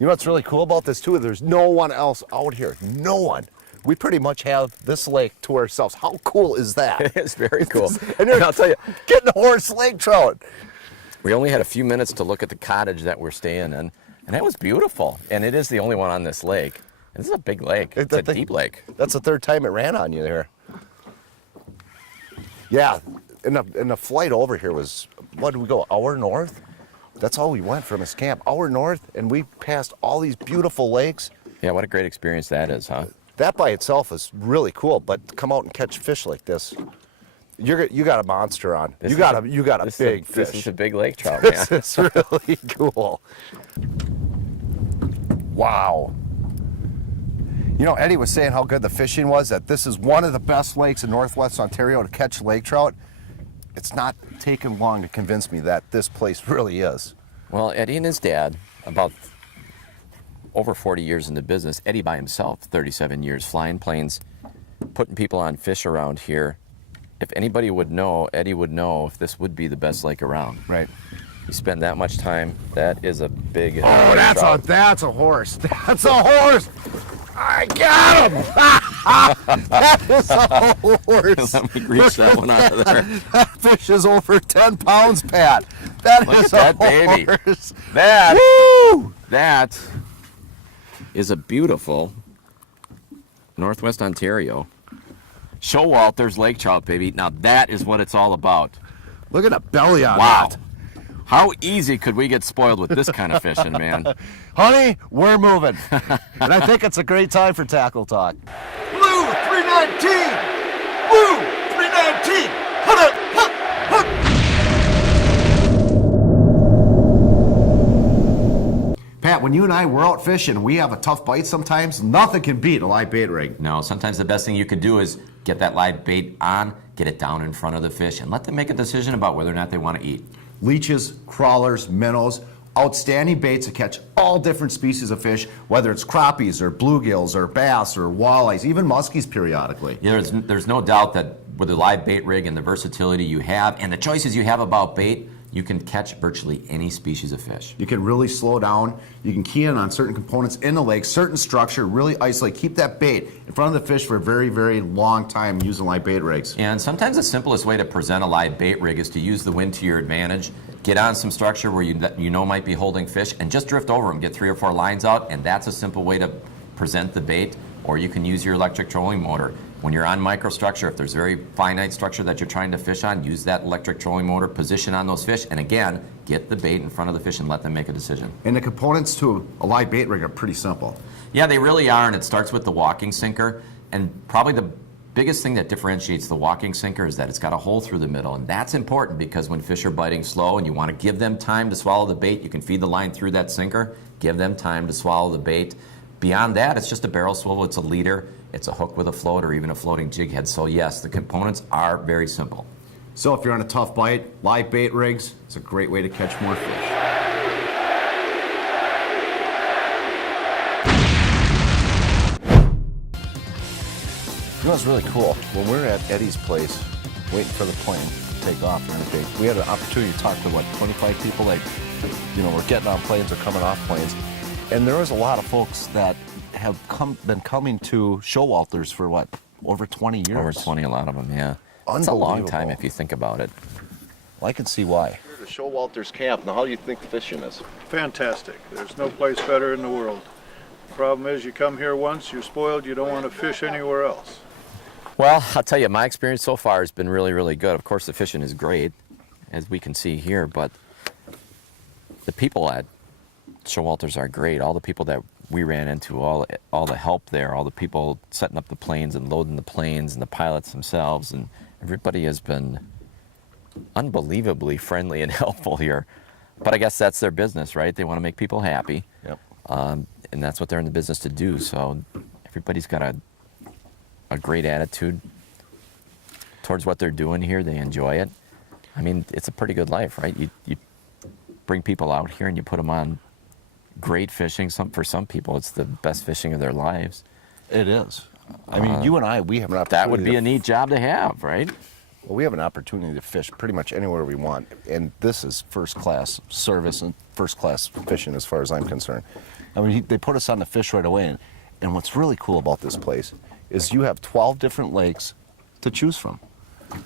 You know what's really cool about this too? There's no one else out here. No one. We pretty much have this lake to ourselves. How cool is that? It's very cool. And I'll tell you, getting horse lake trout. We only had a few minutes to look at the cottage that we're staying in, and that was beautiful. And it is the only one on this lake. This is a big lake. It's a deep lake. That's the third time it ran on you there. Yeah, and the flight over here was, what did we go, hour north? That's all we went from this camp, hour north, and we passed all these beautiful lakes. Yeah, what a great experience that is, huh? That by itself is really cool, but to come out and catch fish like this, you got a monster on. You got a big fish. This is a big lake trout, man. This is really cool. Wow. You know, Eddie was saying how good the fishing was, that this is one of the best lakes in Northwest Ontario to catch lake trout. It's not taken long to convince me that this place really is. Well, Eddie and his dad, about over 40 years in the business. Eddie by himself, 37 years, flying planes, putting people on fish around here. If anybody would know, Eddie would know if this would be the best lake around. Right. You spend that much time, that is a big Oh, that's a horse. That's a horse. I got him. That is a horse. Let me reach that one out of there. That fish is over 10 pounds, Pat. That Look is at a that baby. horse. Woo! That is a beautiful Northwest Ontario Showalter's lake trout, baby. Now that is what it's all about. Look at the belly on Wow. that. How easy could we get spoiled with this kind of fishing, man? Honey, we're moving. And I think it's a great time for Tackle Talk. Blue 319! Blue 319! Hut up! Hut! Hut! Pat, when you and I were out fishing, we have a tough bite sometimes. Nothing can beat a live bait rig. No, sometimes the best thing you could do is get that live bait on, get it down in front of the fish, and let them make a decision about whether or not they want to eat. Leeches, crawlers, minnows, outstanding baits to catch all different species of fish, whether it's crappies or bluegills or bass or walleyes, even muskies periodically. Yeah, there's no doubt that with the live bait rig and the versatility you have and the choices you have about bait, you can catch virtually any species of fish. You can really slow down. You can key in on certain components in the lake, certain structure, really isolate, keep that bait in front of the fish for a very, very long time using live bait rigs. And sometimes the simplest way to present a live bait rig is to use the wind to your advantage. Get on some structure where you know might be holding fish and just drift over them. Get 3 or 4 lines out, and that's a simple way to present the bait. Or you can use your electric trolling motor. When you're on microstructure, if there's very finite structure that you're trying to fish on, use that electric trolling motor, position on those fish, and again, get the bait in front of the fish and let them make a decision. And the components to a live bait rig are pretty simple. Yeah, they really are, and it starts with the walking sinker. And probably the biggest thing that differentiates the walking sinker is that it's got a hole through the middle, and that's important because when fish are biting slow and you want to give them time to swallow the bait, you can feed the line through that sinker, give them time to swallow the bait. Beyond that, it's just a barrel swivel, it's a leader, it's a hook with a float, or even a floating jig head. So yes, the components are very simple. So if you're on a tough bite, live bait rigs, it's a great way to catch more fish. You know what's really cool? When we were at Eddie's place, waiting for the plane to take off and everything, we had an opportunity to talk to, 25 people, we're getting on planes or coming off planes. And there was a lot of folks that have been coming to Showalters for over 20 years? Over 20, a lot of them, yeah. It's a long time if you think about it. Well, I can see why. Here to Showalter's camp. Now, how do you think the fishing is? Fantastic. There's no place better in the world. The problem is you come here once, you're spoiled, you don't want to fish anywhere else. Well, I'll tell you, my experience so far has been really, really good. Of course, the fishing is great, as we can see here, but the people at Showalters are great. All the people that we ran into, all the help there, all the people setting up the planes and loading the planes and the pilots themselves, and everybody has been unbelievably friendly and helpful here. But I guess that's their business, right? They want to make people happy. Yep. And that's what they're in the business to do. So everybody's got a great attitude towards what they're doing here. They enjoy it. I mean, it's a pretty good life, right? You bring people out here and you put them on great fishing. For some people, it's the best fishing of their lives. It is. I mean, you and I, we have an opportunity. That would be a neat job to have, right? Well, we have an opportunity to fish pretty much anywhere we want, and this is first-class service and first-class fishing as far as I'm concerned. I mean, they put us on the fish right away, and what's really cool about this place is you have 12 different lakes to choose from.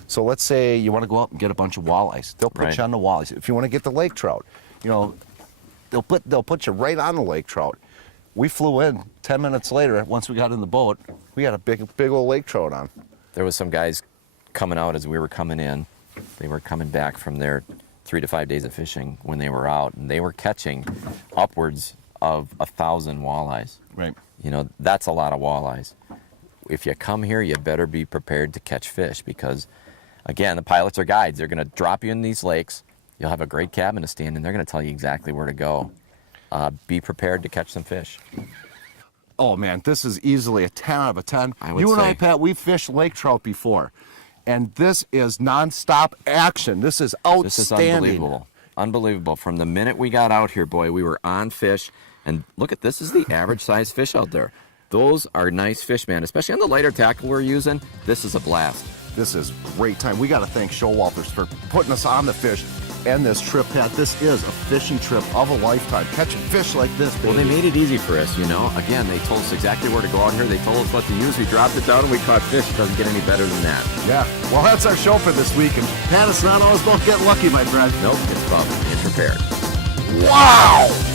So let's say you want to go out and get a bunch of walleyes. They'll put Right. you on the walleyes. If you want to get the lake trout, you know, they'll put you right on the lake trout. We flew in 10 minutes later. Once we got in the boat, we had a big old lake trout on. There was some guys coming out as we were coming in. They were coming back from their 3 to 5 days of fishing when they were out, and they were catching upwards of 1,000 walleyes. Right. You know, that's a lot of walleyes. If you come here, you better be prepared to catch fish because, again, the pilots are guides. They're going to drop you in these lakes. You'll have a great cabin to stand in. They're going to tell you exactly where to go. Be prepared to catch some fish. Oh man, this is easily a 10 out of a 10. I would You and I, say. Pat, we've fished lake trout before, and this is nonstop action. This is outstanding. This is unbelievable. Unbelievable. From the minute we got out here, boy, we were on fish. And look at this is the average size fish out there. Those are nice fish, man. Especially on the lighter tackle we're using. This is a blast. This is great time. We got to thank Showalters for putting us on the fish and this trip, Pat. This is a fishing trip of a lifetime. Catching fish like this, baby. Well, they made it easy for us, you know. Again, they told us exactly where to go out here. They told us what to use. We dropped it down and we caught fish. It doesn't get any better than that. Yeah. Well, that's our show for this week. And Pat, it's not always about getting lucky, my friend. Nope, it's about being prepared. Wow!